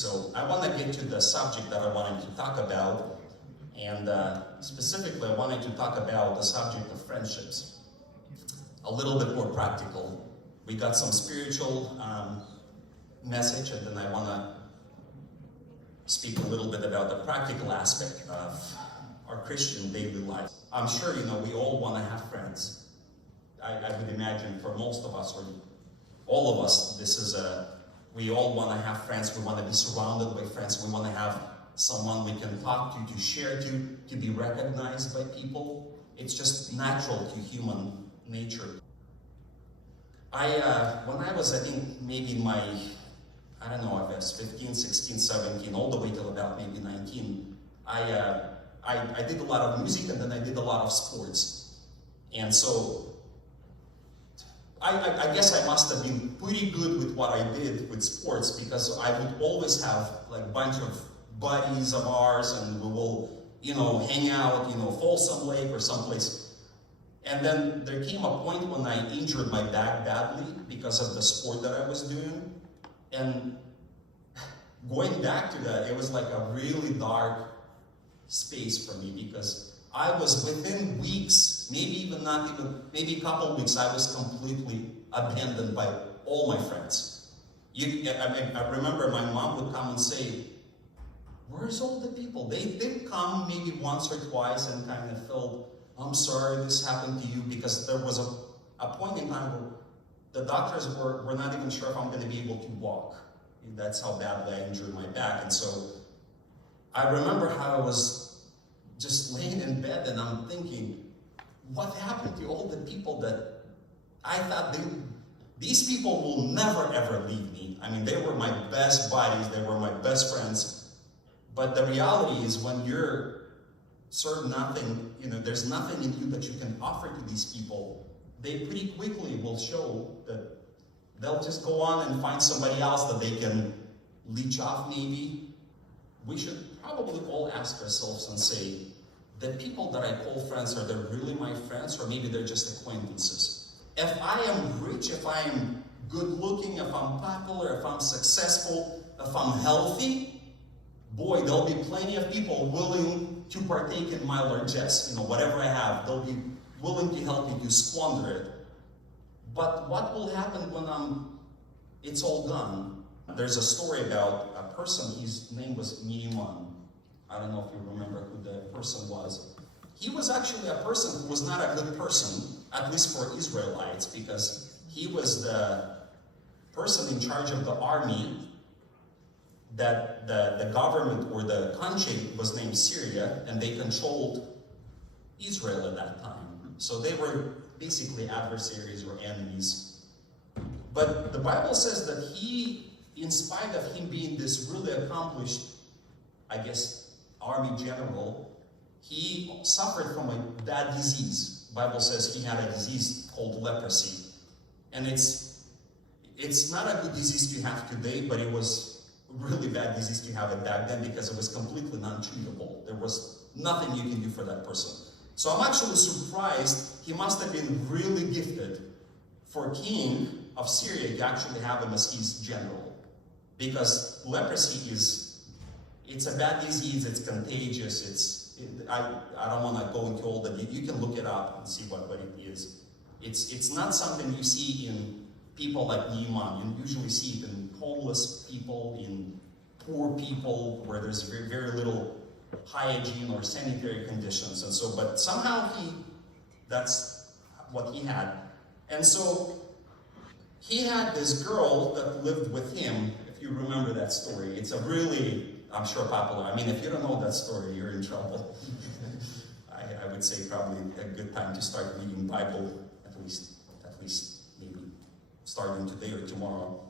So I want to get to the subject that I wanted to talk about, and specifically I wanted to talk about the subject of friendships. A little bit more practical. We got some spiritual message, and then I want to speak a little bit about the practical aspect of our Christian daily life. I'm sure we all want to have friends. I would imagine for most of us, or all of us, we all want to have friends. We want to be surrounded by friends. We want to have someone we can talk to share to be recognized by people. It's just natural to human nature. When I was, I think, maybe I don't know, I was 15, 16, 17, all the way till about maybe 19, I did a lot of music, and then I did a lot of sports. And so I guess I must have been pretty good with what I did with sports, because I would always have like a bunch of buddies of ours, and we will, hang out, Folsom Lake or someplace. And then there came a point when I injured my back badly because of the sport that I was doing. And going back to that, it was like a really dark space for me, because I was within weeks, maybe a couple weeks, I was completely abandoned by all my friends. I remember my mom would come and say, "Where's all the people?" They did come maybe once or twice and kind of felt, "I'm sorry this happened to you," because there was a point in time where the doctors were not even sure if I'm going to be able to walk. That's how badly I injured my back. And so I remember how I was just laying in bed, and I'm thinking, what happened to all the people that I thought these people will never ever leave me? I mean, they were my best buddies, they were my best friends. But the reality is, when you're served nothing, there's nothing in you that you can offer to these people, they pretty quickly will show that they'll just go on and find somebody else that they can leech off maybe. We should probably all ask ourselves and say, the people that I call friends, are they really my friends, or maybe they're just acquaintances? If I am rich, if I am good looking, if I'm popular, if I'm successful, if I'm healthy, boy, there'll be plenty of people willing to partake in my largesse. Whatever I have, they'll be willing to help me to squander it. But what will happen when it's all gone? There's a story about a person, his name was Naaman. I don't know if you remember who the person was. He was actually a person who was not a good person, at least for Israelites, because he was the person in charge of the army that the government or the country was named Syria, and they controlled Israel at that time. So they were basically adversaries or enemies. But the Bible says that he, in spite of him being this really accomplished, I guess, army general, he suffered from a bad disease. The Bible says he had a disease called leprosy. And it's not a good disease to have today, but it was a really bad disease to have it back then, because it was completely non-treatable. There was nothing you can do for that person. So I'm actually surprised. He must have been really gifted for king of Syria to actually have him as his general. Because leprosy it's a bad disease, it's contagious, I don't want to go into all the details. You can look it up and see what it is. It's not something you see in people like Naaman. You usually see it in homeless people, in poor people, where there's very, very little hygiene or sanitary conditions. And so, but somehow that's what he had. And so he had this girl that lived with him, if you remember that story. It's a really, I'm sure, popular. I mean, if you don't know that story, you're in trouble. I would say probably a good time to start reading Bible, at least maybe starting today or tomorrow.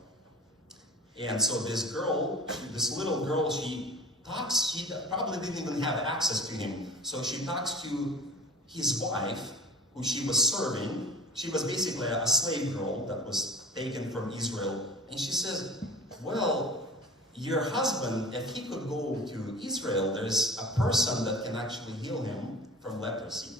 And so this little girl, she probably didn't even have access to him. So she talks to his wife, who she was serving. She was basically a slave girl that was taken from Israel. And she says, "Well, your husband, if he could go to Israel, there's a person that can actually heal him from leprosy."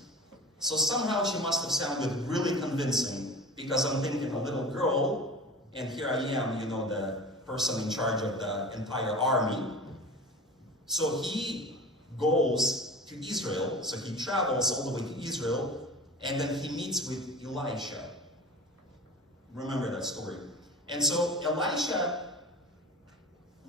So somehow she must have sounded really convincing, because I'm thinking, a little girl, and here I am, the person in charge of the entire army. So he goes to Israel, so he travels all the way to Israel, and then he meets with Elisha. Remember that story. And so Elisha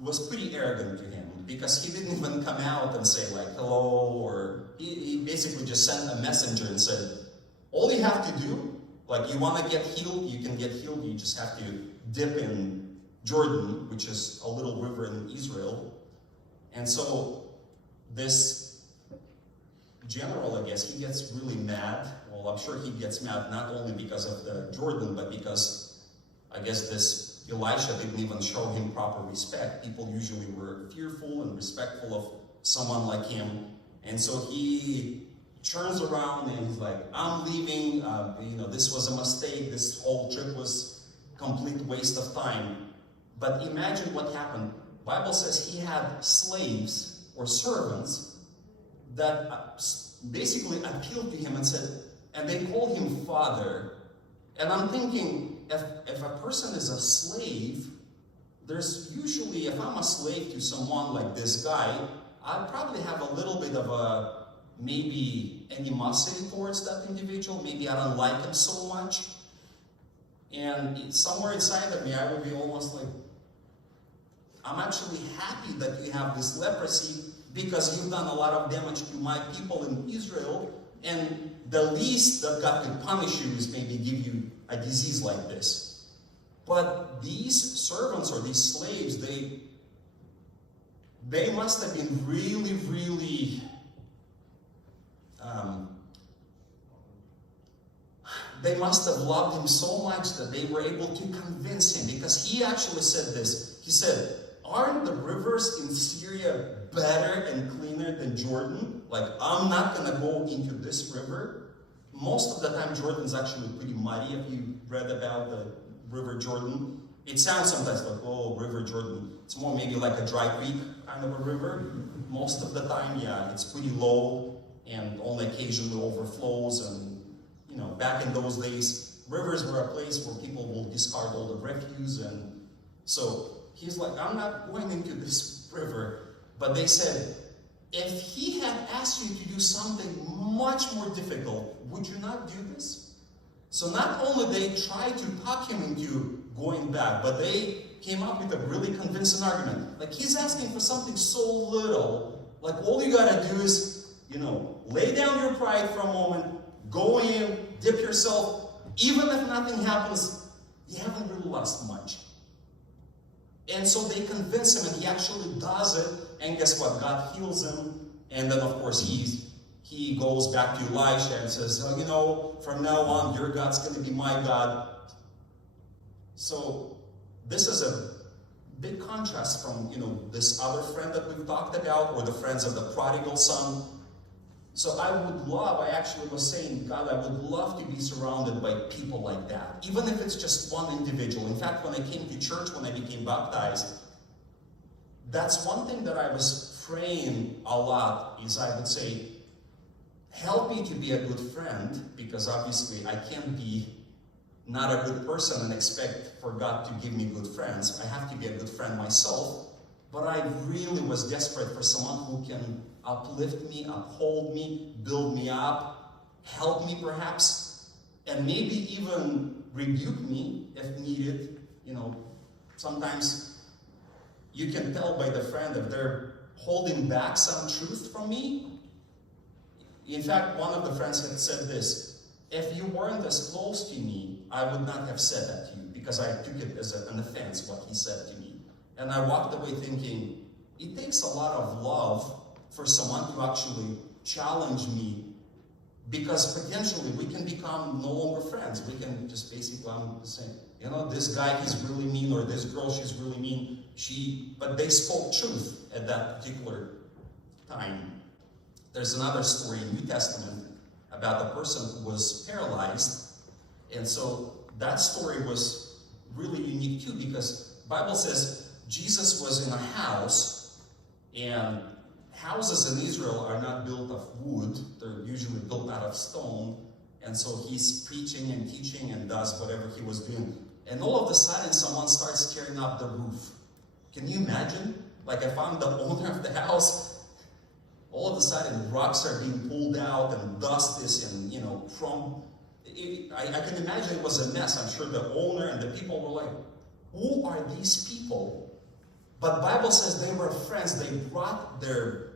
was pretty arrogant to him, because he didn't even come out and say like, hello, or he basically just sent a messenger and said, all you have to do, like you want to get healed, you can get healed, you just have to dip in Jordan, which is a little river in Israel. And so this general, I guess, he gets really mad. Well, I'm sure he gets mad not only because of the Jordan, but because I guess this Elisha didn't even show him proper respect. People usually were fearful and respectful of someone like him. And so he turns around and he's like, I'm leaving, this was a mistake, this whole trip was complete waste of time. But imagine what happened. Bible says he had slaves or servants that basically appealed to him and said, and they called him father. And I'm thinking, if a person is a slave, there's usually, if I'm a slave to someone like this guy, I'd probably have a little bit of a, maybe animosity towards that individual. Maybe I don't like him so much. And somewhere inside of me, I would be almost like, I'm actually happy that you have this leprosy because you've done a lot of damage to my people in Israel, and the least that God could punish you is maybe give you a disease like this. But these servants or these slaves, they must have been really, really they must have loved him so much that they were able to convince him, because he actually said this. He said, aren't the rivers in Syria better and cleaner than Jordan? Like, I'm not going to go into this river. Most of the time, Jordan's actually pretty muddy. If you read about the River Jordan, it sounds sometimes like, oh, River Jordan. It's more maybe like a dry creek kind of a river. Most of the time, yeah, it's pretty low and only occasionally overflows. And, back in those days, rivers were a place where people will discard all the refuse. And so he's like, I'm not going into this river. But they said, if he had asked you to do something much more difficult, would you not do this? So not only they tried to talk him into going back, but they came up with a really convincing argument. Like, he's asking for something so little. Like, all you gotta do is, lay down your pride for a moment, go in, dip yourself. Even if nothing happens, you haven't really lost much. And so they convince him, and he actually does it. And guess what? God heals him. And then, of course, he goes back to Elisha and says, from now on, your God's going to be my God. So this is a big contrast from, this other friend that we've talked about, or the friends of the prodigal son. So I actually was saying, God, I would love to be surrounded by people like that, even if it's just one individual. In fact, when I came to church, when I became baptized, that's one thing that I was praying a lot, is I would say, help me to be a good friend, because obviously I can't be not a good person and expect for God to give me good friends. I have to be a good friend myself. But I really was desperate for someone who can uplift me, uphold me, build me up, help me perhaps, and maybe even rebuke me if needed. Sometimes you can tell by the friend if they're holding back some truth from me. In fact, one of the friends had said this: if you weren't as close to me, I would not have said that to you, because I took it as an offense, what he said to me. And I walked away thinking, it takes a lot of love for someone to actually challenge me, because potentially we can become no longer friends. We can just basically, I'm saying, this guy, he's really mean, or this girl, she's really mean. But they spoke truth at that particular time. There's another story in New Testament about a person who was paralyzed. And so that story was really unique too, because the Bible says Jesus was in a house, and houses in Israel are not built of wood. They're usually built out of stone. And so he's preaching and teaching and does whatever he was doing. And all of a sudden, someone starts tearing up the roof. Can you imagine? Like, if I'm the owner of the house, all of a sudden rocks are being pulled out and dust is and, I can imagine it was a mess. I'm sure the owner and the people were like, who are these people? But Bible says they were friends. They brought their,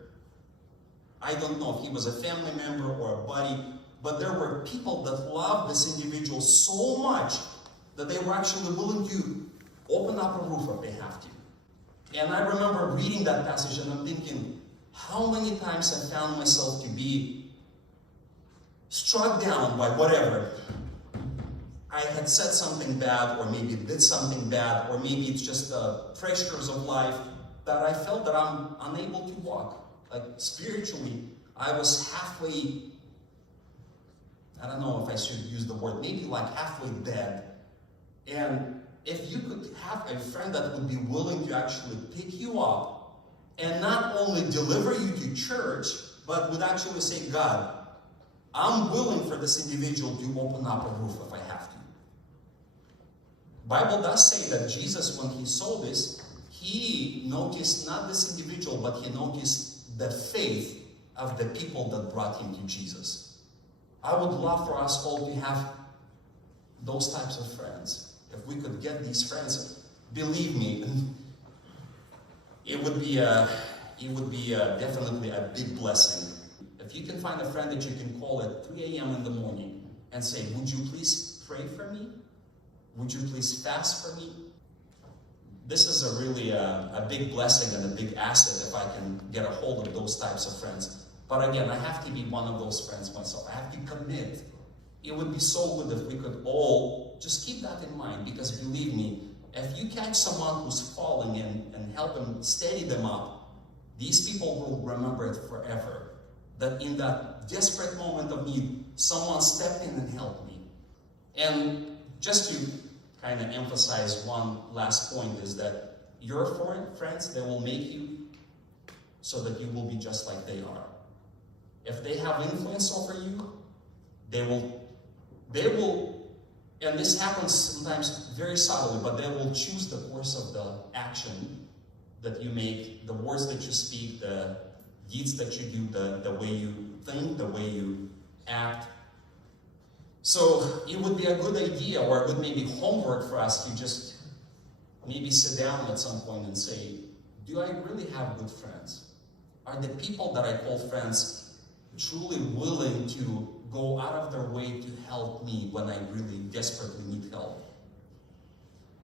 I don't know if he was a family member or a buddy, but there were people that loved this individual so much that they were actually willing to open up a roof if they have to. And I remember reading that passage and I'm thinking, how many times I found myself to be struck down by whatever. I had said something bad, or maybe did something bad, or maybe it's just the pressures of life that I felt that I'm unable to walk. Like spiritually, I was halfway, I don't know if I should use the word, maybe like halfway dead. And if you could have a friend that would be willing to actually pick you up and not only deliver you to church, but would actually say, God, I'm willing for this individual to open up a roof if I have to. Bible does say that Jesus, when he saw this, he noticed not this individual, but he noticed the faith of the people that brought him to Jesus. I would love for us all to have those types of friends. If we could get these friends, believe me, it would be definitely a big blessing. If you can find a friend that you can call at 3 a.m. in the morning and say, would you please pray for me? Would you please fast for me? This is a really a big blessing and a big asset if I can get a hold of those types of friends. But again, I have to be one of those friends myself. I have to commit. It would be so good if we could all just keep that in mind, because believe me, if you catch someone who's falling and help them steady them up, these people will remember it forever. That in that desperate moment of need, someone stepped in and helped me. And just to kind of emphasize one last point is that your friends, they will make you so that you will be just like they are. If they have influence over you, they will, and this happens sometimes very subtly, but they will choose the course of the action that you make, the words that you speak, the deeds that you do, the way you think, the way you act. So it would be a good idea, or a good maybe homework for us to just maybe sit down at some point and say, do I really have good friends? Are the people that I call friends truly willing to go out of their way to help me when I really desperately need help?